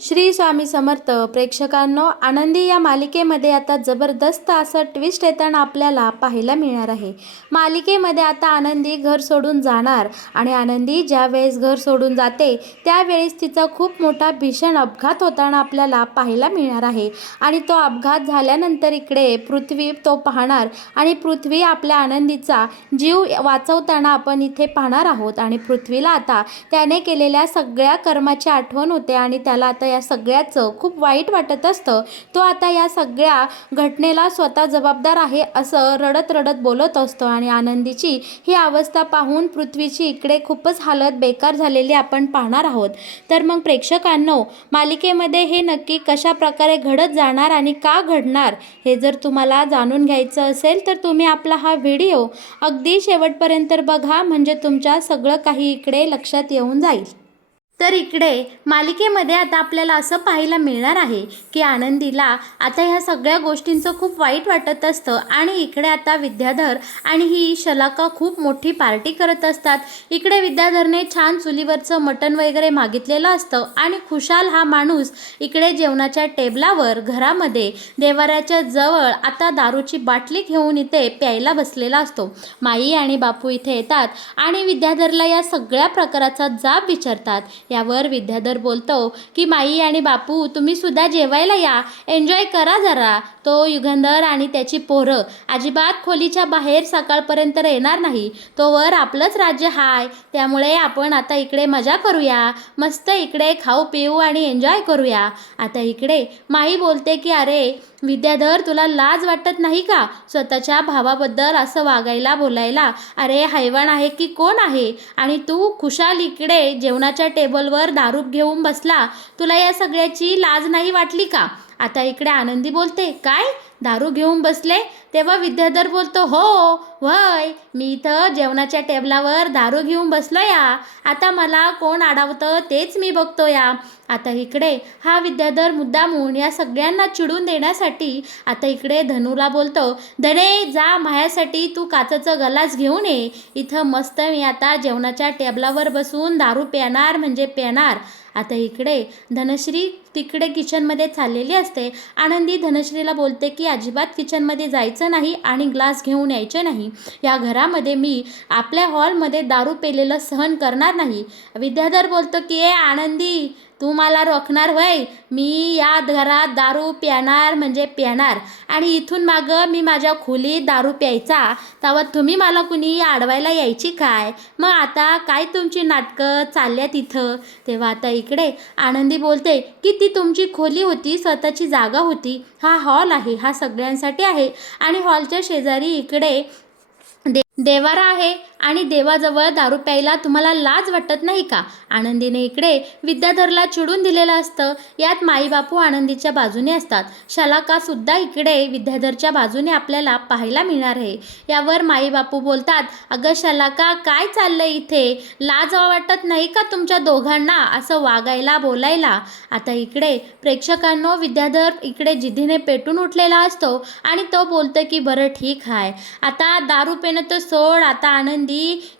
श्री स्वामी समर्थ. प्रेक्षकांनो, आनंदी या मालिकेमध्ये आता जबरदस्त असं ट्विस्ट येताना आपल्याला पाहायला मिळणार आहे. मालिकेमध्ये आता आनंदी घर सोडून जाणार आणि आनंदी ज्या वेळेस घर सोडून जाते त्यावेळेस तिचा खूप मोठा भीषण अपघात होताना आपल्याला पाहायला मिळणार आहे. आणि तो अपघात झाल्यानंतर इकडे पृथ्वी तो पाहणार आणि पृथ्वी आपल्या आनंदीचा जीव वाचवताना आपण इथे पाहणार आहोत. आणि पृथ्वीला आता त्याने केलेल्या सगळ्या कर्माची आठवण होते आणि त्याला आता या सगळ्याचं खूप वाईट वाटत असतं. तो आता या सगळ्या घटनेला स्वतः जबाबदार आहे असं रडत रडत बोलत असतो. आणि आनंदीची ही अवस्था पाहून पृथ्वीची इकडे खूपच हालत बेकार झालेली आपण पाहणार आहोत. तर मग प्रेक्षकांनो, मालिकेमध्ये हे नक्की कशा प्रकारे घडत जाणार आणि का घडणार हे जर तुम्हाला जाणून घ्यायचं असेल तर तुम्ही आपला हा व्हिडिओ अगदी शेवटपर्यंत बघा, म्हणजे तुमच्या सगळं काही इकडे लक्षात येऊन जाईल. तर इकडे मालिकेमध्ये आता आपल्याला असं पाहायला मिळणार आहे की आनंदीला आता ह्या सगळ्या गोष्टींचं खूप वाईट वाटत असतं. आणि इकडे आता विद्याधर आणि ही शलाका खूप मोठी पार्टी करत असतात. इकडे विद्याधरने छान चुलीवरचं मटण वगैरे मागितलेलं असतं आणि खुशाल हा माणूस इकडे जेवणाच्या टेबलावर घरामध्ये देवाऱ्याच्या जवळ आता दारूची बाटली घेऊन इथे प्यायला बसलेला असतो. माई आणि बापू इथे येतात आणि विद्याधरला या सगळ्या प्रकाराचा जाब विचारतात. यावर विद्याधर बोलतो की माई आणि बापू, तुम्ही सुद्धा जेवायला या, एन्जॉय करा जरा. तो युगंधर आणि त्याची पोरं अजिबात खोलीच्या बाहेर सकाळपर्यंत येणार नाही. तोवर आपलंच राज्य हाय, त्यामुळे आपण आता इकडे मजा करूया, मस्त इकडे खाऊ पिऊ आणि एन्जॉय करूया. आता इकडे माई बोलते की अरे विद्याधर, तुला लाज वाटत नाही का स्वतःच्या भावाबद्दल असं वागायला बोलायला? अरे हैवान आहे की कोण आहे? आणि तू खुशाल इकडे जेवणाच्या टेबलवर दारू घेऊन बसला, तुला या सगळ्याची लाज नाही वाटली का? आता इकडे आनंदी बोलते, काय दारू घेऊन बसले? तेव्हा विद्याधर बोलतो, हो वय, मी इथं जेवणाच्या टेबलावर दारू घेऊन बसलो या. आता मला कोण अडवतं तेच मी बघतो या. आता इकडे हा विद्याधर मुद्दामून या सगळ्यांना चिडून देण्यासाठी आता इकडे धनूला बोलतो, धने जा, माझ्यासाठी तू काचेचं गलास घेऊन ये. इथं मस्त मी आता जेवणाच्या टेबलावर बसून दारू पिणार म्हणजे पिणार. आता इकडे धनश्री तिकडे किचनमध्ये चाललेली असते. आनंदी धनश्रीला बोलते की अजिबात किचनमध्ये जायचं नाही आणि ग्लास घेऊन यायचे नाही. या घरामध्ये मी आपल्या हॉलमध्ये दारू पेलेलं सहन करणार नाही. विद्याधर बोलतो की आनंदी, तू मला रोखणार वय? मी या घरात दारू पिणार म्हणजे पिणार आणि इथून मागं मी माझ्या खोलीत दारू प्यायचा, तेव्हा तुम्ही मला कुणी अडवायला यायची काय? मग आता काय तुमची नाटकं चालल्यात इथं? तेव्हा आता इकडे आनंदी बोलते की ती तुमची खोली होती, स्वतःची जागा होती. हा हॉल आहे, हा सगळ्यांसाठी आहे आणि हॉलच्या शेजारी इकडे देवारा आहे आणि देवाजवळ दारू प्यायला तुम्हाला लाज वाटत नाही का? आनंदीने इकडे विद्याधरला चिडून दिलेलं असतं. यात माईबापू आनंदीच्या बाजूने असतात. शलाका सुद्धा इकडे विद्याधरच्या बाजूने आपल्याला पाहायला मिळणार आहे. यावर माईबापू बोलतात, अगं शलाका, काय चाललंय इथे? लाज वाटत नाही का तुमच्या दोघांना असं वागायला बोलायला? आता इकडे प्रेक्षकांनो, विद्याधर इकडे जिद्दीने पेटून उठलेला असतो आणि तो बोलतो की बरं ठीक आहे, आता दारू पिणं तर सोड. आता आनंदी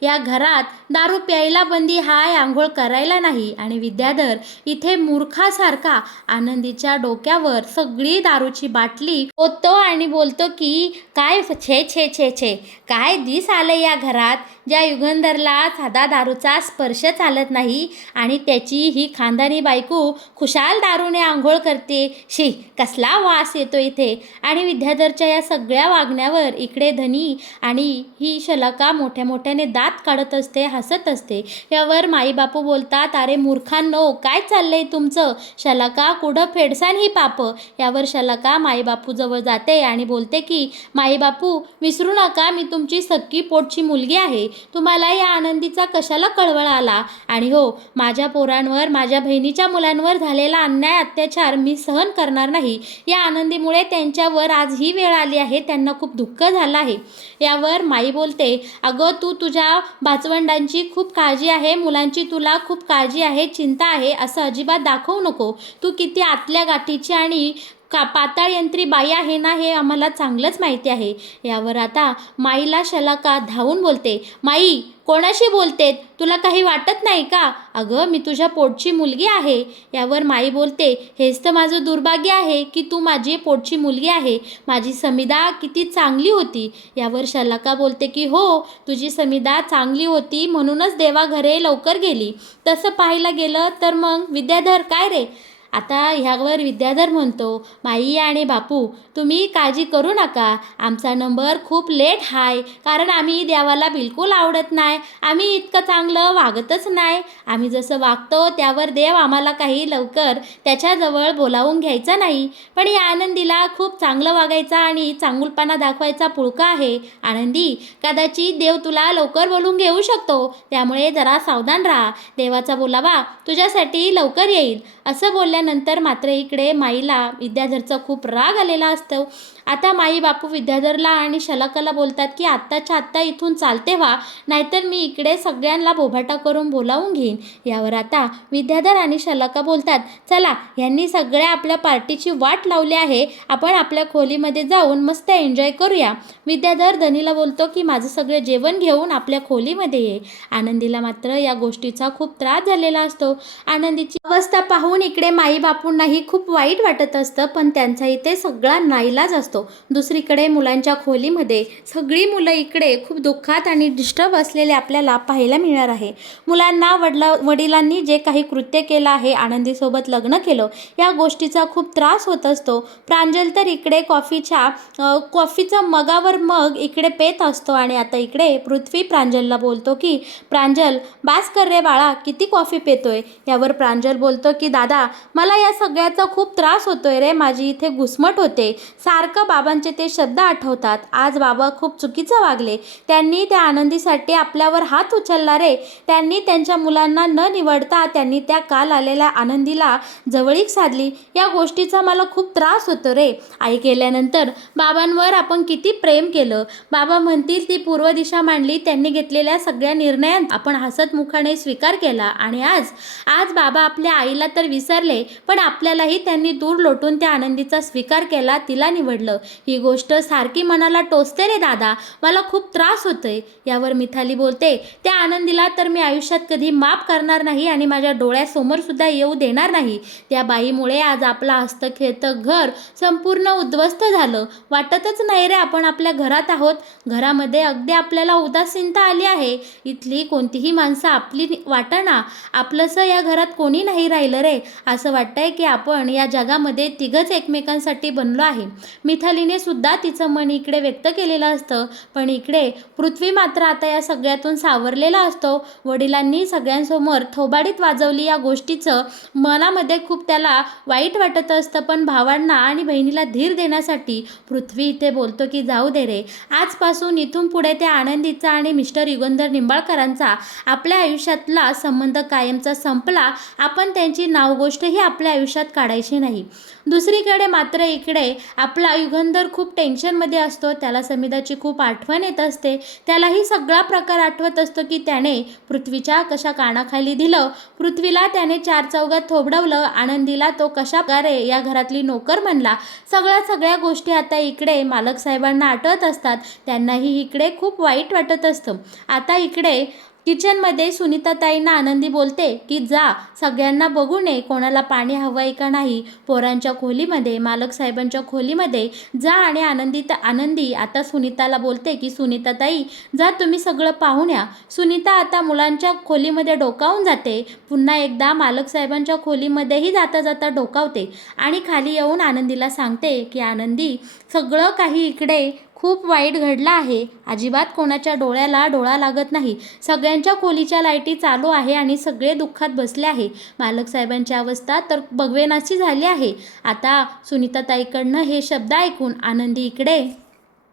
या घरात दारू प्यायला बंदी हाय, आंघोळ करायला नाही. आणि विद्याधर इथे मूर्खासारखा आनंदीच्या डोक्यावर सगळी दारूची बाटली ओततो आणि बोलतो की काय छे छे छे छे, काय दिस आले या घरात, ज्या युगंधरला साधा दारूचा स्पर्श चालत नाही आणि त्याची ही खानदानी बायको खुशाल दारूने आंघोळ करते. शी, कसला वास येतो इथे. आणि विद्याधरच्या या सगळ्या वागण्यावर इकडे धनी आणि ही शलाका मोठ्या मोठ्याने दात काढत असते, हसत असते. यावर माईबापू बोलतात, अरे मूर्खांनो, काय चाललंय तुमचं? शलाका, कुठं फेडसान ही पाप? यावर शलाका माईबापूजवळ जाते आणि बोलते की माईबापू, विसरू नका, मी तुमची सख्खी पोटची मुलगी आहे. तुम्हाला या आनंदीचा कशाला कळवळ आला? आणि हो, माझ्या पोरांवर, माझ्या बहिणीच्या मुलांवर झालेला अन्याय अत्याचार मी सहन करणार नाही. या आनंदीमुळे त्यांच्यावर आज ही वेळ आली आहे, त्यांना खूप दुःख झालं आहे. यावर माई बोलते, अगं तू तुझ्या भाचवंडांची खूप काळजी आहे, मुलांची तुला खूप काळजी आहे, चिंता आहे, असं अजिबात दाखवू नको. तू किती आतल्या गाठीची आणि पाताळ यंत्री बाई आहे ना, हे आम्हाला चांगलंच माहिती आहे. यावर आता माईला शलाका धावून बोलते, माई, कोणाशी बोलतेत? तुला काही वाटत नाही का? अगं मी तुझ्या पोटची मुलगी आहे. यावर माई बोलते, हेच तर माझं दुर्भाग्य आहे की तू माझी पोटची मुलगी आहे. माझी समिधा किती चांगली होती. यावर शलाका बोलते की हो, तुझी समिधा चांगली होती म्हणूनच देवाघरे लवकर गेली. तसं पाहायला गेलं तर मग विद्याधर काय रे? आता ह्यावर विद्याधर म्हणतो, माई आणि बापू तुम्ही काळजी करू नका. आमचा नंबर खूप लेट आहे कारण आम्ही देवाला बिलकुल आवडत नाही. आम्ही इतकं चांगलं वागतच नाही. आम्ही जसं वागतो त्यावर देव आम्हाला काही लवकर त्याच्याजवळ बोलावून घ्यायचा नाही. पण या आनंदीला खूप चांगलं वागायचा आणि चांगुलपणा दाखवायचा पुळका आहे. आनंदी, कदाचित देव तुला लवकर बोलून घेऊ शकतो. त्यामुळे जरा सावधान राहा. देवाचा बोलावा तुझ्यासाठी लवकर येईल. असं बोलल्यानंतर मात्र इकडे माईला विद्याधरचा खूप राग आलेला असतो. आता माई बापू विद्याधरला आणि शलाकाला बोलतात की आत्ताच्या आत्ता इथून चालते व्हा, नाहीतर मी इकडे सगळ्यांना बोभाटा करून बोलावून घेईन. यावर आता विद्याधर आणि शलाका बोलतात, चला यांनी सगळ्या आपल्या पार्टीची वाट लावली आहे, आपण आपल्या खोलीमध्ये जाऊन मस्त एन्जॉय करूया. विद्याधर धनीला बोलतो की माझं सगळं जेवण घेऊन आपल्या खोलीमध्ये ये. आनंदीला मात्र या गोष्टीचा खूप त्रास झालेला असतो. आनंदीची अवस्था पाहून इकडे माई बापूंनाही खूप वाईट वाटत असतं, पण त्यांचा इथे सगळा नाईलाज असतो. दुसरीकडे मुलांच्या खोलीमध्ये सगळी मुलं इकडे खूप दुःखात आणि डिस्टर्ब असलेले आपल्याला पाहायला मिळणार आहे. मुलांना वडिलांनी जे काही कृत्य केलं आहे, आनंदीसोबत लग्न केलं, या गोष्टीचा खूप त्रास होत असतो. प्रांजल तर इकडे कॉफीचं मगावर मग इकडे पेत असतो आणि आता इकडे पृथ्वी प्रांजलला बोलतो की प्रांजल बास कर रे बाळा, किती कॉफी पेतोय. यावर प्रांजल बोलतो की दादा, मला या सगळ्याचा खूप त्रास होतोय रे, माझी इथे घुसमट होते. सारखं बाबांचे ते शब्द आठवतात. आज बाबा खूप चुकीचं वागले. त्यांनी त्या आनंदीसाठी आपल्यावर हात उचलला रे. त्यांनी त्यांच्या मुलांना न निवडता त्यांनी त्या काल आलेल्या आनंदीला जवळीक साधली. या गोष्टीचा मला खूप त्रास होतो रे. आई गेल्यानंतर बाबांवर आपण किती प्रेम केलं. बाबा म्हणतील ती पूर्व दिशा मांडली. त्यांनी घेतलेल्या सगळ्या निर्णयांचा आपण हसतमुखाने स्वीकार केला आणि आज बाबा आपल्या आईला तर विसरले, पण आपल्यालाही त्यांनी दूर लोटून त्या आनंदीचा स्वीकार केला, तिला निवडलं. ही गोष्ट सारखी मनाला टोचते रे दादा, मला खूप त्रास होतोय. यावर मिथाली बोलते, त्या आनंदीला तर मी आयुष्यात कधी माफ करणार नाही आणि माझ्या डोळ्यासमोर सुद्धा येऊ देणार नाही. त्या बाईमुळे आज आपलं हस्तखेळतं घर संपूर्ण उद्ध्वस्त झालं. वाटतच नाही रे आपण आपल्या घरात आहोत. घरामध्ये अगदी आपल्याला उदासीनता आली आहे. इथली कोणतीही माणसं आपली वाटणा, आपलंसं या घरात कोणी नाही राहिलं रे. असं वाटतंय की आपण या जगामध्ये तिघच एकमेकांसाठी बनलो आहे. मिथालीने सुद्धा तिचं मन इकडे व्यक्त केलेलं असतं, पण इकडे पृथ्वी मात्र आता या सगळ्यातून सावरलेला असतो. वडिलांनी सगळ्यांसमोर थोबाडीत वाजवली या गोष्टीचं मनामध्ये खूप त्याला वाईट वाटत असतं, पण भावांना आणि बहिणीला धीर देण्यासाठी पृथ्वी इथे बोलतो की जाऊ दे रे, आजपासून इथून पुढे त्या आनंदीचा आणि मिस्टर युगंधर निंबाळकरांचा आपल्या आयुष्यातला संबंध कायमचा संपला. आपण त्यांची नावगोष्टही आपल्या आयुष्यात काढायची नाही. दुसरीकडे मात्र इकडे आपला युगंधर खूप टेन्शनमध्ये असतो. त्याला समिधाची खूप आठवण येत असते. त्यालाही सगळा प्रकार आठवत असतो की त्याने पृथ्वीच्या कशा कानाखाली दिलं, पृथ्वीला त्याने चार चौघात थोबडवलं, आनंदीला तो कशा प्रकारे या घरातली नोकर म्हणला. सगळ्या गोष्टी आता इकडे मालक साहेबांना आठवत असतात. त्यांनाही इकडे खूप वाईट वाटत असतं. आता इकडे किचनमध्ये सुनीताताईंना आनंदी बोलते की जा सगळ्यांना बघून ये, कोणाला पाणी हवं आहे का नाही. पोरांच्या खोलीमध्ये, मालक साहेबांच्या खोलीमध्ये जा आणि आनंदी आता सुनीताला बोलते की सुनीताताई जा तुम्ही सगळं पाहून या. सुनीता आता मुलांच्या खोलीमध्ये डोकावून जाते. पुन्हा एकदा मालक साहेबांच्या खोलीमध्येही जाता जाता डोकावते आणि खाली येऊन आनंदीला सांगते की आनंदी, सगळं काही इकडे खूप वाईट घडलं आहे. अजिबात कोणाच्या डोळ्याला डोळा लागत नाही. सगळ्यांच्या खोलीच्या लाईटी चालू आहे आणि सगळे दुःखात बसले आहे. मालक साहेबांची अवस्था तर बघवेनाशी झाली आहे. आता सुनीताताईकडनं हे शब्द ऐकून आनंदी इकडे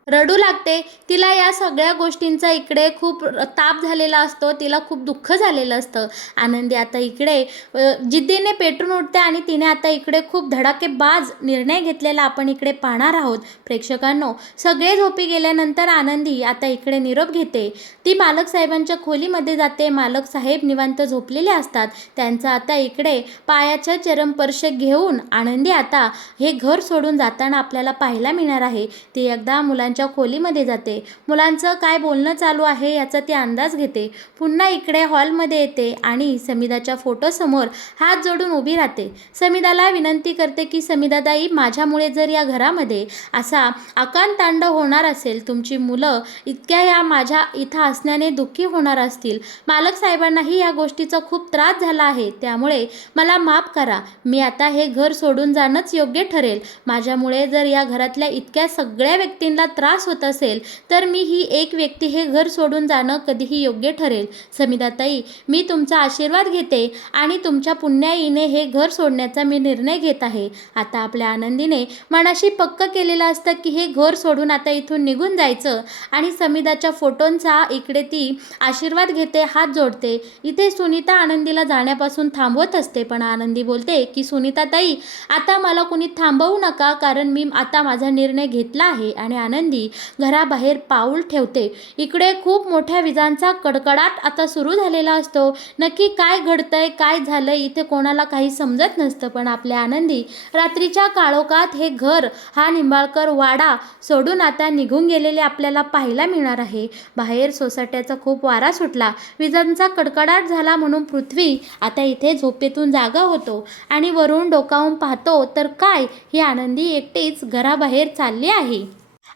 रडू लागते. तिला या सगळ्या गोष्टींचा इकडे खूप ताप झालेला असतो. तिला खूप दुःख झालेलं असतं. आनंदी आता इकडे जिद्दीने पेटून उठते आणि तिने आता इकडे खूप धडाकेबाज निर्णय घेतलेला आपण इकडे पाहणार आहोत. प्रेक्षकांनो, सगळे झोपी गेल्यानंतर आनंदी आता इकडे निरोप घेते. ती मालक साहेबांच्या खोलीमध्ये जाते. मालक साहेब निवांत झोपलेले असतात. त्यांचा आता इकडे पायाचा चरमस्पर्श घेऊन आनंदी आता हे घर सोडून जाताना आपल्याला पाहायला मिळणार आहे. ती एकदा मुलांच्या मुलांच्या खोलीमध्ये जाते. मुलांचं काय बोलणं चालू आहे याचा ती अंदाज घेते. पुन्हा इकडे हॉलमध्ये येते आणि समिधाच्या फोटोसमोर हात जोडून उभी राहते. समिधाला विनंती करते की समिधाताई, माझ्यामुळे जर या घरामध्ये असा आकांतांडव होणार असेल, तुमची मुलं इतक्या या माझ्या इथं असण्याने दुःखी होणार असतील, मालक साहेबांनाही या गोष्टीचा खूप त्रास झाला आहे, त्यामुळे मला माफ करा. मी आता हे घर सोडून जाणंच योग्य ठरेल. माझ्यामुळे जर या घरातल्या इतक्या सगळ्या व्यक्तींना त्रास होत असेल तर मी ही एक व्यक्ती हे घर सोडून जाणं कधीही योग्य ठरेल. समिधाताई, मी तुमचा आशीर्वाद घेते आणि तुमच्या पुण्याईने हे घर सोडण्याचा मी निर्णय घेत आहे. आता आपल्या आनंदीने मनाशी पक्क केलेलं असतं की हे घर सोडून आता इथून निघून जायचं आणि समिधाच्या फोटोंचा इकडे ती आशीर्वाद घेते, हात जोडते. इथे सुनीता आनंदीला जाण्यापासून थांबवत असते, पण आनंदी बोलते की सुनीताताई, आता मला कुणी थांबवू नका, कारण मी आता माझा निर्णय घेतला आहे. आणि आनंदी घराबाहेर पाऊल ठेवते. इकडे खूप मोठ्या विजांचा कडकडाट आता सुरू झालेला असतो. नक्की काय घडतंय, काय झालंय इथे कोणाला काही समजत नसतं, पण आपले आनंदी रात्रीच्या काळोखात हे घर, हा निंबाळकर वाडा सोडून आता निघून गेलेले आपल्याला पाहायला मिळणार आहे. बाहेर सोसाट्याचा खूप वारा सुटला, विजांचा कडकडाट झाला म्हणून पृथ्वी आता इथे झोपेतून जागा होतो आणि वरून डोकावून पाहतो तर काय, ही आनंदी एकटीच घराबाहेर चालली आहे.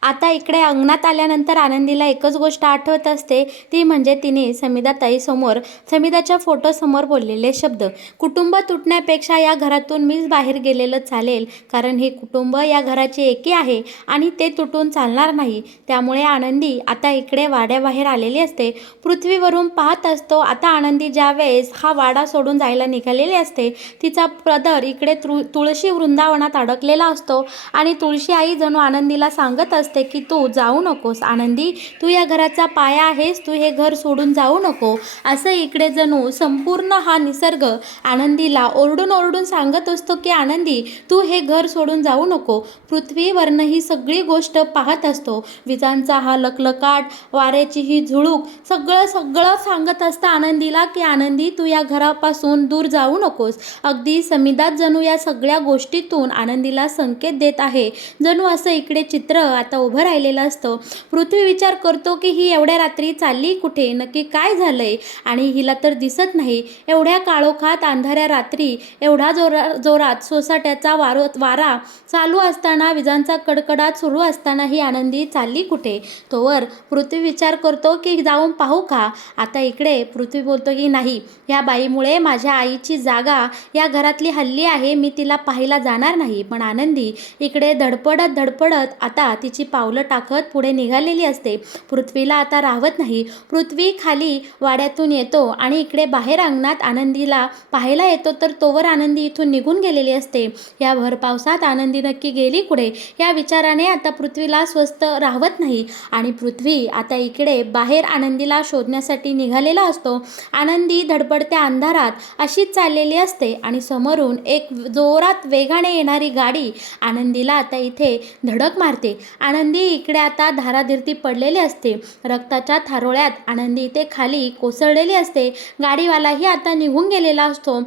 आता इकडे अंगणात आल्यानंतर आनंदीला एकच गोष्ट आठवत असते, ती म्हणजे तिने समिधाताईसमोर, समिधाच्या फोटोसमोर बोललेले शब्द, कुटुंब तुटण्यापेक्षा या घरातून मीच बाहेर गेलेलं चालेल, कारण हे कुटुंब या घराचे एकी आहे आणि ते तुटून चालणार नाही. त्यामुळे आनंदी आता इकडे वाड्याबाहेर आलेली असते. पृथ्वीवरून पाहत असतो. आता आनंदी ज्या वेळेस हा वाडा सोडून जायला निघालेली असते, तिचा पदर इकडे तुळशी वृंदावनात अडकलेला असतो आणि तुळशी आई जणू आनंदीला सांगत असते की तू जाऊ नकोस आनंदी, तू या घराचा पाया आहेस, तू हे घर सोडून जाऊ नको. असं इकडे जणू संपूर्ण हा निसर्ग आनंदीला ओरडून ओरडून सांगत असतो की आनंदी, तू हे घर सोडून जाऊ नको. पृथ्वीवरनं ही सगळी गोष्ट पाहत असतो. विजांचा हा लकलकाट, वाऱ्याची ही झुळूक, सगळं सगळं सांगत असतं आनंदीला की आनंदी, तू या घरापासून दूर जाऊ नकोस. अगदी समिधाच जणू या सगळ्या गोष्टीतून आनंदीला संकेत देत आहे. जणू असं इकडे चित्र आता उभं राहिलेलं असतं. पृथ्वी विचार करतो की ही एवढ्या रात्री चालली कुठे, नक्की काय झालंय आणि हिला तर दिसत नाही. एवढ्या काळोखात अंधाऱ्या रात्री एवढा जोरात सोसाट्याचा वारा चालू असताना, विजांचा कडकडाट सुरू असताना ही आनंदी चालली कुठे. तोवर पृथ्वी विचार करतो की जाऊन पाहू का. आता इकडे पृथ्वी बोलतो की नाही, या बाईमुळे माझ्या आईची जागा या घरातली हल्ली आहे, मी तिला पाहायला जाणार नाही. पण आनंदी इकडे धडपडत धडपडत आता तिची पावलं टाकत पुढे निघालेली असते. पृथ्वीला आता राहत नाही. पृथ्वी खाली वाड्यातून येतो आणि इकडे बाहेर अंगणात आनंदीला पाहायला येतो, तर तोवर आनंदी इथून निघून गेलेली असते. या भर पावसात आनंदी नक्की गेली कुठे, या विचाराने आता पृथ्वीला स्वस्थ राहत नाही आणि पृथ्वी आता इकडे बाहेर आनंदीला शोधण्यासाठी निघालेला असतो. आनंदी धडपडत्या अंधारात अशीच चाललेली असते आणि समोरून एक जोरात वेगाने येणारी गाडी आनंदीला आता इथे धडक मारते. आनंदी इकडे आता धाराधीरती पडलेली असते. रक्ताच्या थारोळ्यात आनंदी इथे खाली कोसळलेली असते. गाडीवालाही आता निघून गेलेला असतो.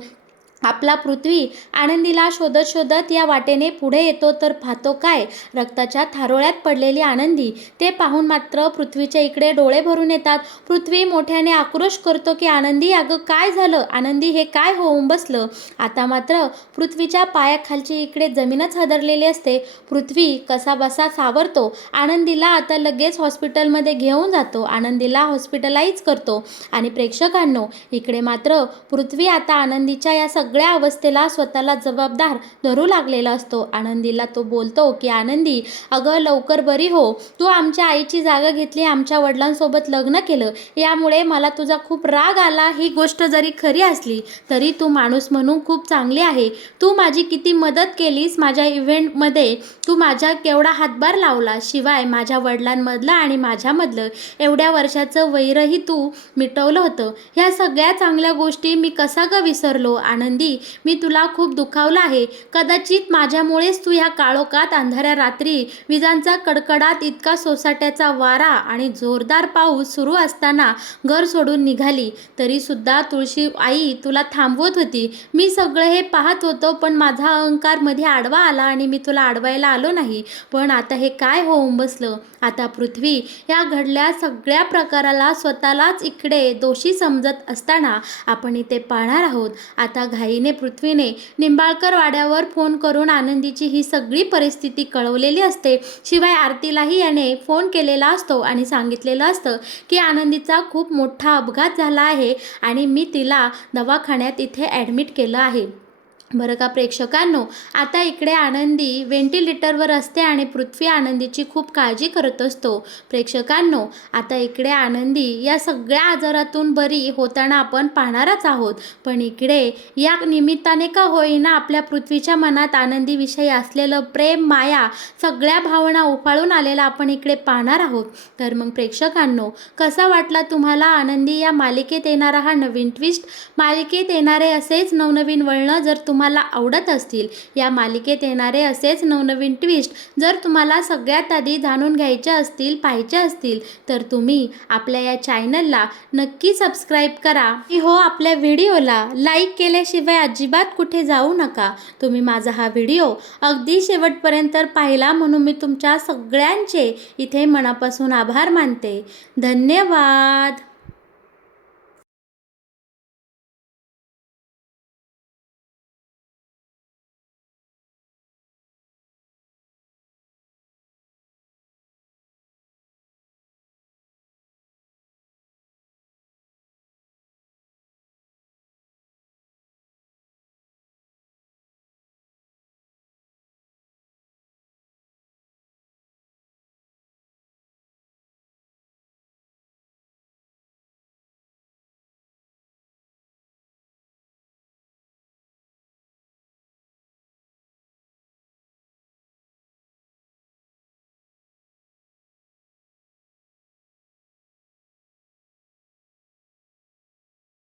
आपला पृथ्वी आनंदीला शोधत शोधत या वाटेने पुढे येतो, तर पाहतो काय, रक्ताच्या थारोळ्यात पडलेली आनंदी. ते पाहून मात्र पृथ्वीच्या इकडे डोळे भरून येतात. पृथ्वी मोठ्याने आक्रोश करतो की आनंदी, अगं काय झालं आनंदी, हे काय होऊन बसलं. आता मात्र पृथ्वीच्या पायाखालची इकडे जमीनच हादरलेली असते. पृथ्वी कसाबसा सावरतो. आनंदीला आता लगेच हॉस्पिटलमध्ये घेऊन जातो. आनंदीला हॉस्पिटलाइज करतो. आणि प्रेक्षकांनो, इकडे मात्र पृथ्वी आता आनंदीच्या या सगळ्या अवस्थेला स्वतःला जबाबदार धरू लागलेला असतो. आनंदीला तो बोलतो की आनंदी, अगं लवकर बरी हो, तू आमच्या आईची जागा घेतली, आमच्या वडिलांसोबत लग्न केलं, यामुळे मला तुझा खूप राग आला. ही गोष्ट जरी खरी असली तरी तू माणूस म्हणून खूप चांगली आहे. तू माझी किती मदत केलीस, माझ्या इव्हेंटमध्ये तू माझ्या केवढा हातभार लावला, शिवाय माझ्या वडिलांमधलं आणि माझ्यामधलं एवढ्या वर्षाचं वैरही तू मिटवलं होतं. ह्या सगळ्या चांगल्या गोष्टी मी कसा ग विसरलो. आनंदी, आनंदी, मी तुला खूप दुखावलं आहे. कदाचित माझ्यामुळेच तू ह्या काळोखात अंधाऱ्या रात्री विजांचा कडकडाट, इतका सोसाट्याचा वारा आणि जोरदार पाऊस सुरू असताना घर सोडून निघाली. तरीसुद्धा तुळशी आई तुला थांबवत होती. मी सगळं हे पाहत होतो, पण माझा अहंकार मध्ये आडवा आला आणि मी तुला अडवायला आलो नाही. पण आता हे काय होऊन बसलं? आता पृथ्वी या घडल्या सगळ्या प्रकाराला स्वतःलाच इकडे दोषी समजत असताना आपण इथे पाहणार आहोत. आता घाईने पृथ्वीने निंबाळकर वाड्यावर फोन करून आनंदीची ही सगळी परिस्थिती कळवलेली असते. शिवाय आरतीलाही याने फोन केलेला असतो आणि सांगितलेलं असतं की आनंदीचा खूप मोठा अपघात झाला आहे आणि मी तिला दवाखान्यात इथे ॲडमिट केलं आहे. बरं का प्रेक्षकांनो, आता इकडे आनंदी व्हेंटिलेटरवर असते आणि पृथ्वी आनंदीची खूप काळजी करत असतो. प्रेक्षकांनो, आता इकडे आनंदी या सगळ्या आजारातून बरी होताना आपण पाहणारच आहोत. पण इकडे या निमित्ताने का होईना आपल्या पृथ्वीच्या मनात आनंदीविषयी असलेलं प्रेम, माया, सगळ्या भावना उफाळून आलेला आपण इकडे पाहणार आहोत. तर मग प्रेक्षकांनो, कसा वाटला तुम्हाला आनंदी या मालिकेत येणारा हा नवीन ट्विस्ट? मालिकेत येणारे असेच नवनवीन वळणं जर तुम्हाला आवडत असतील, या मालिकेत येणारे असेच नवनवीन ट्विस्ट जर तुम्हाला सगळ्यात आधी जाणून घ्यायचे असतील, पाहायचे असतील, तर तुम्ही आपल्या या चॅनलला नक्की सबस्क्राईब करा. आपल्या व्हिडिओला लाईक केल्याशिवाय अजिबात कुठे जाऊ नका. तुम्ही माझा हा व्हिडिओ अगदी शेवटपर्यंत पाहिला म्हणून मी तुमच्या सगळ्यांचे इथे मनापासून आभार मानते. धन्यवाद.